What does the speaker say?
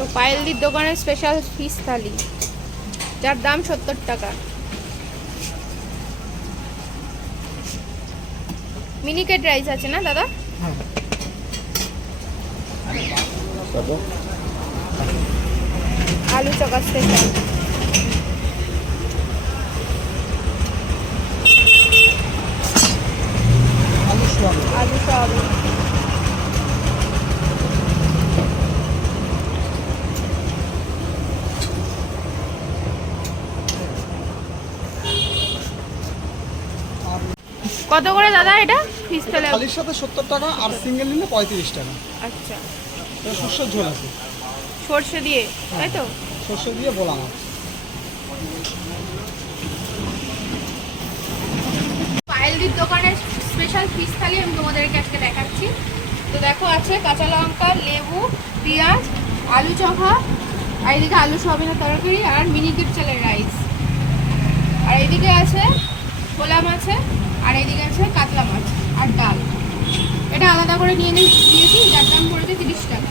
তো পায়েলদির দোকানের special fish থালি, যার দাম 70 টাকা। মিনিকেট রাইস আছে না দাদা? আলু চকা স্পেশাল। আলু সয়াবিন। কত করে দাদা এটা ফিশ থালি? থালির সাথে 70 টাকা, আর সিঙ্গেল নিলে 35 টাকা। আচ্ছা, এটা সর্ষের ঝোল আছে, সর্ষে দিয়ে, তাই তো? সর্ষে দিয়ে ভোলা মাছ। পায়েলদির দোকানের স্পেশাল ফিশ থালি আমি তোমাদেরকে আজকে দেখাচ্ছি। তো দেখো, আছে কাঁচা লঙ্কা, লেবু, পেঁয়াজ, আলু চখা, আর এদিকে আলু সয়াবিনের তরকারি আর মিনিকেট চালের রাইস, আর এদিকে আছে ভোলা মাছে, আর এদিকে আছে কাতলা মাছ আর ডাল। এটা আলাদা করে নিয়েছি, যার দাম পড়েছে 30 টাকা।